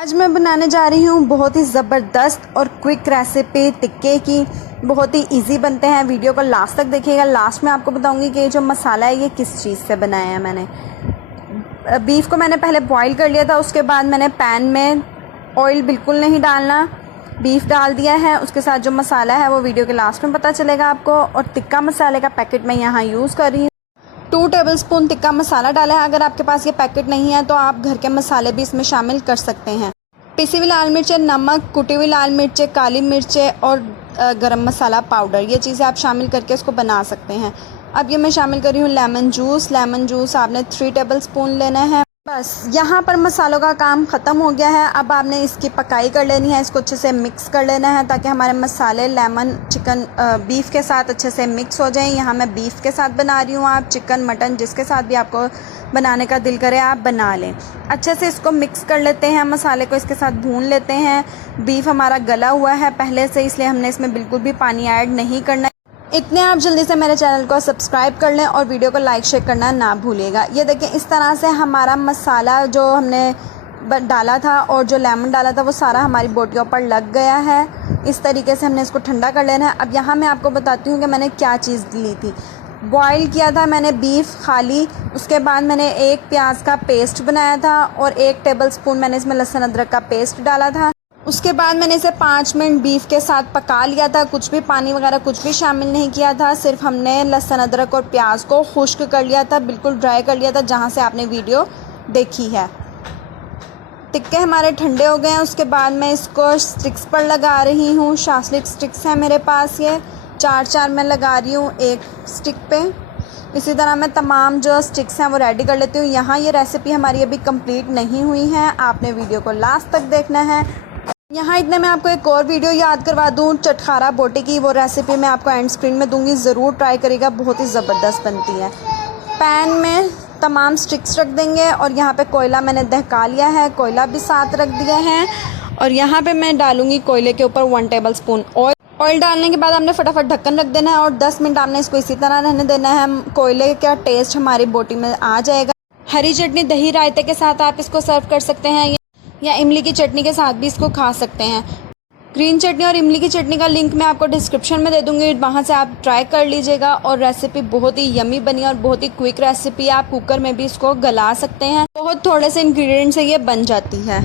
आज मैं बनाने जा रही हूँ बहुत ही ज़बरदस्त और क्विक रेसिपी टिक्के की। बहुत ही इजी बनते हैं। वीडियो को लास्ट तक देखिएगा। लास्ट में आपको बताऊंगी कि जो मसाला है ये किस चीज़ से बनाया है। मैंने बीफ को मैंने पहले बॉईल कर लिया था। उसके बाद मैंने पैन में ऑयल बिल्कुल नहीं डालना, बीफ डाल दिया है। उसके साथ जो मसाला है वो वीडियो के लास्ट में पता चलेगा आपको। और टिक्का मसाले का पैकेट मैं यहाँ यूज़ कर रही हूँ। 2 टेबलस्पून टिक्का मसाला डाला है। अगर आपके पास ये पैकेट नहीं है तो आप घर के मसाले भी इसमें शामिल कर सकते हैं। पिसी हुई लाल मिर्चें, नमक, कुटी हुई लाल मिर्चें, काली मिर्चें और गरम मसाला पाउडर, ये चीज़ें आप शामिल करके इसको बना सकते हैं। अब ये मैं शामिल कर रही हूँ लेमन जूस। लेमन जूस आपने 3 टेबलस्पून लेना है। बस यहाँ पर मसालों का काम ख़त्म हो गया है। अब आपने इसकी पकाई कर लेनी है। इसको अच्छे से मिक्स कर लेना है ताकि हमारे मसाले लेमन चिकन बीफ के साथ अच्छे से मिक्स हो जाएं। यहाँ मैं बीफ के साथ बना रही हूँ। आप चिकन मटन जिसके साथ भी आपको बनाने का दिल करे आप बना लें। अच्छे से इसको मिक्स कर लेते हैं। मसाले को इसके साथ भून लेते हैं। बीफ हमारा गला हुआ है पहले से, इसलिए हमने इसमें बिल्कुल भी पानी ऐड नहीं करना। इतने आप जल्दी से मेरे चैनल को सब्सक्राइब कर लें और वीडियो को लाइक शेयर करना ना भूलिएगा। ये देखें, इस तरह से हमारा मसाला जो हमने डाला था और जो लेमन डाला था वो सारा हमारी बोटियों पर लग गया है। इस तरीके से हमने इसको ठंडा कर लेना है। अब यहाँ मैं आपको बताती हूँ कि मैंने क्या चीज़ ली थी। बॉईल किया था मैंने बीफ खाली। उसके बाद मैंने 1 प्याज का पेस्ट बनाया था और 1 टेबलस्पून मैंने इसमें लहसुन अदरक का पेस्ट डाला था। उसके बाद मैंने इसे 5 मिनट बीफ के साथ पका लिया था। कुछ भी पानी वगैरह कुछ भी शामिल नहीं किया था। सिर्फ हमने लहसुन अदरक और प्याज को खुश्क कर लिया था, बिल्कुल ड्राई कर लिया था, जहाँ से आपने वीडियो देखी है। टिक्के हमारे ठंडे हो गए हैं। उसके बाद मैं इसको स्टिक्स पर लगा रही हूँ। शास्लिक स्टिक्स हैं मेरे पास, ये 4 मैं लगा रही हूँ एक स्टिक पे। इसी तरह मैं तमाम जो स्टिक्स हैं वो रेडी कर लेती हूँ। यहाँ ये रेसिपी हमारी अभी कंप्लीट नहीं हुई है, आपने वीडियो को लास्ट तक देखना है। यहाँ इतने मैं आपको एक और वीडियो याद करवा दूँ चटखारा बोटी की, वो रेसिपी मैं आपको एंड स्क्रीन में दूंगी, ज़रूर ट्राई करिएगा, बहुत ही ज़बरदस्त बनती है। पैन में तमाम स्टिक्स रख देंगे और यहाँ पे कोयला मैंने दहका लिया है, कोयला भी साथ रख दिया है। और यहाँ पे मैं डालूँगी कोयले के ऊपर 1 टेबलस्पून ऑयल। ऑयल डालने के बाद आपने फटाफट ढक्कन रख देना है और 10 मिनट आपने इसको इसी तरह रहने देना है। कोयले का टेस्ट हमारी बोटी में आ जाएगा। हरी चटनी, दही रायते के साथ आप इसको सर्व कर सकते हैं या इमली की चटनी के साथ भी इसको खा सकते हैं। ग्रीन चटनी और इमली की चटनी का लिंक मैं आपको डिस्क्रिप्शन में दे दूंगी, वहाँ से आप ट्राई कर लीजिएगा। और रेसिपी बहुत ही यमी बनी और बहुत ही क्विक रेसिपी, आप कुकर में भी इसको गला सकते हैं। बहुत थोड़े से इंग्रेडिएंट से ये बन जाती है।